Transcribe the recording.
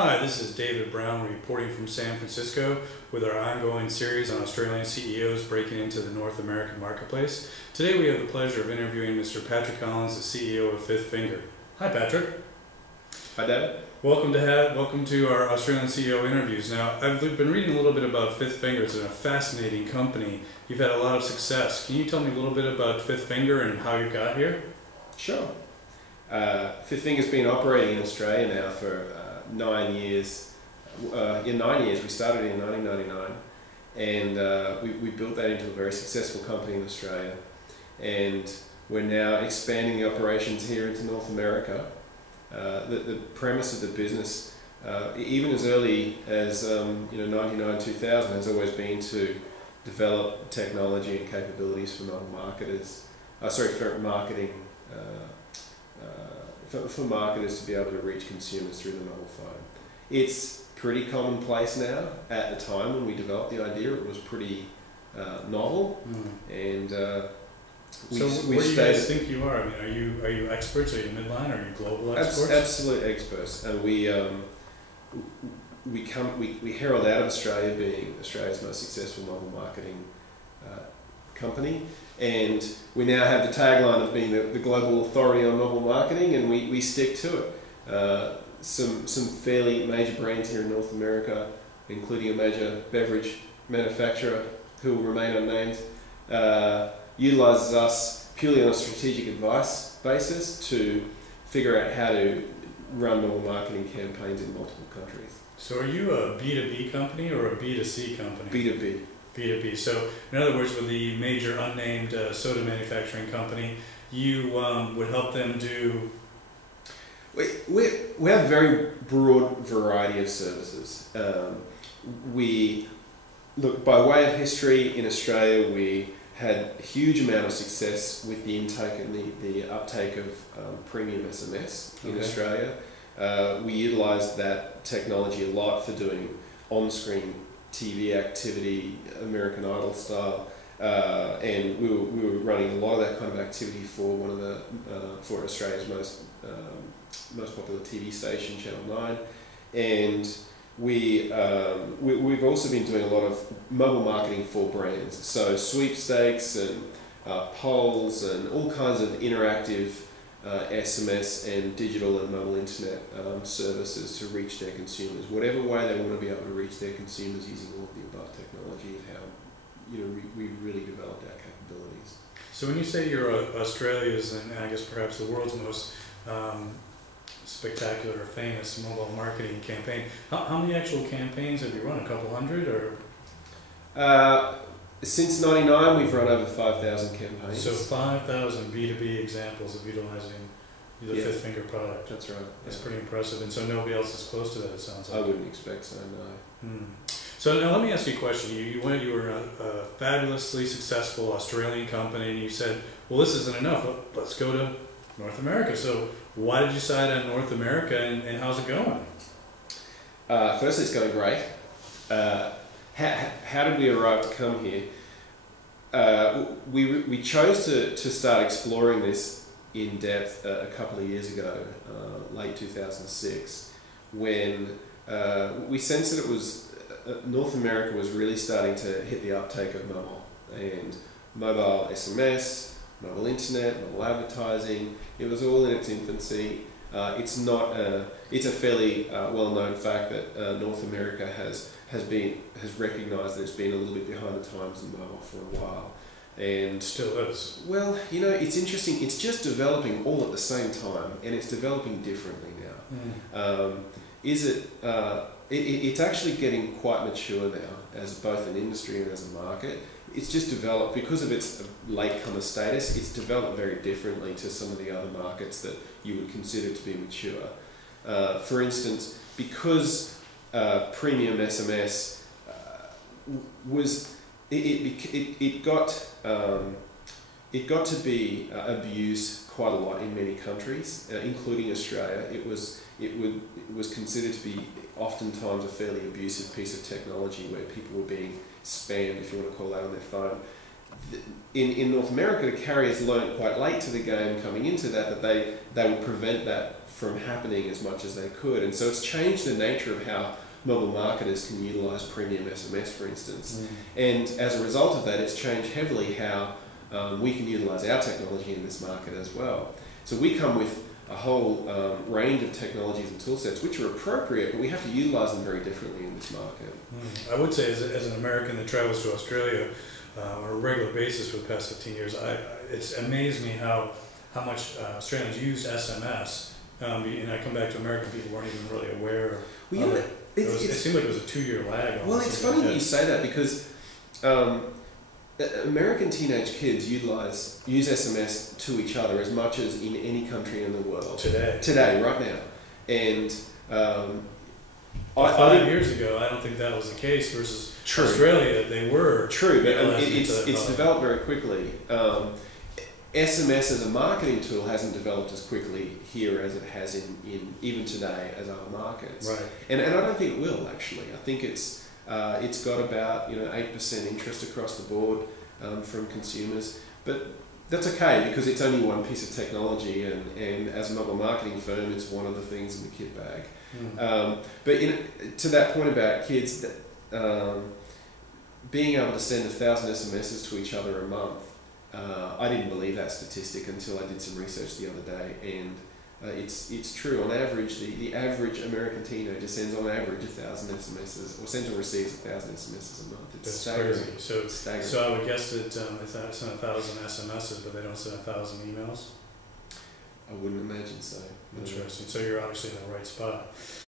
Hi, this is David Brown reporting from San Francisco with our ongoing series on Australian CEOs breaking into the North American marketplace. Today we have the pleasure of interviewing Mr. Patrick Collins, the CEO of Fifth Finger. Hi, Patrick. Hi, David. Welcome to our Australian CEO interviews. Now, I've been reading a little bit about Fifth Finger. It's a fascinating company. You've had a lot of success. Can you tell me a little bit about Fifth Finger and how you got here? Sure. Fifth Finger's been operating in Australia now for 9 years. In 9 years, we started in 1999, and we built that into a very successful company in Australia. And we're now expanding the operations here into North America. The premise of the business, even as early as 99, 2000, has always been to develop technology and capabilities for mobile marketers. For marketing. For marketers to be able to reach consumers through the mobile phone. It's pretty commonplace now. At the time when we developed the idea, it was pretty novel. And where do you guys think you are? I mean, are you experts? Are you midline? Are you global experts? Absolute experts. And we herald out of Australia being Australia's most successful mobile marketing company, and we now have the tagline of being the global authority on mobile marketing, and we stick to it. Some fairly major brands here in North America, including a major beverage manufacturer who will remain unnamed, utilises us purely on a strategic advice basis to figure out how to run mobile marketing campaigns in multiple countries. So are you a B2B company or a B2C company? B2B. B2B. So, in other words, with the major unnamed soda manufacturing company, you would help them do... We have a very broad variety of services. Look, by way of history, in Australia, we had a huge amount of success with the intake and the uptake of premium SMS in Australia. We utilised that technology a lot for doing on-screen TV activity, American Idol style, and we were running a lot of that kind of activity for one of the for Australia's most popular TV station, Channel 9, and we've also been doing a lot of mobile marketing for brands, so sweepstakes and polls and all kinds of interactive SMS and digital and mobile internet services to reach their consumers, whatever way they want to be able to reach their consumers using all of the above technology is how we've really developed our capabilities. So when you say you're Australia's and I guess perhaps the world's most spectacular or famous mobile marketing campaign, how many actual campaigns have you run? A couple hundred or? Since '99, we've run over 5,000 campaigns. So 5,000 B2B examples of utilizing the Fifth Finger product. That's right. That's pretty impressive. And so nobody else is close to that, it sounds like. I wouldn't expect so, no. So now let me ask you a question. You were a fabulously successful Australian company, and you said, well, this isn't enough. Let's go to North America. So why did you decide on North America, and how's it going? Firstly, it's going great. How did we arrive to come here? We chose to start exploring this in depth a couple of years ago, late 2006, when we sensed that it was North America was really starting to hit the uptake of mobile and mobile SMS, mobile internet, mobile advertising. It was all in its infancy. It's a fairly well-known fact that North America has recognised that it's been a little bit behind the times in mobile for a while, and still is. Well, it's interesting. It's just developing all at the same time, and it's developing differently now. It's actually getting quite mature now as both an industry and as a market. It's just developed because of its latecomer status. It's developed very differently to some of the other markets that you would consider to be mature. For instance, because premium SMS it got to be abused quite a lot in many countries, including Australia. It was considered to be oftentimes a fairly abusive piece of technology where people were being spammed, if you want to call that, on their phone. in North America, the carriers learned quite late to the game coming into that they would prevent that from happening as much as they could. And so it's changed the nature of how mobile marketers can utilise premium SMS, for instance. And as a result of that, it's changed heavily how we can utilise our technology in this market as well. So we come with a whole range of technologies and tool sets which are appropriate, but we have to utilise them very differently in this market. I would say as an American that travels to Australia on a regular basis for the past 15 years, it's amazed me how much Australians use SMS. And I come back to American people weren't even really aware of it. It seemed like it was a 2-year lag. Well, it's funny that you say that because American teenage kids use SMS to each other as much as in any country in the world. Today, right now. And 5 years ago, I don't think that was the case versus Australia. They were. True, but it's developed very quickly. SMS as a marketing tool hasn't developed as quickly here as it has in even today as other markets. Right. And I don't think it will actually. I think it's got about 8% interest across the board from consumers, but that's okay because it's only one piece of technology, and as a mobile marketing firm, it's one of the things in the kit bag. But to that point about kids, being able to send 1,000 SMSs to each other a month. I didn't believe that statistic until I did some research the other day, and it's true. On average, the average American teenager sends on average 1,000 SMSs, or sends or receives 1,000 SMSs a month. It's staggering. Crazy. So I would guess that they send 1,000 SMSs, but they don't send 1,000 emails. I wouldn't imagine so. Interesting. So you're obviously in the right spot.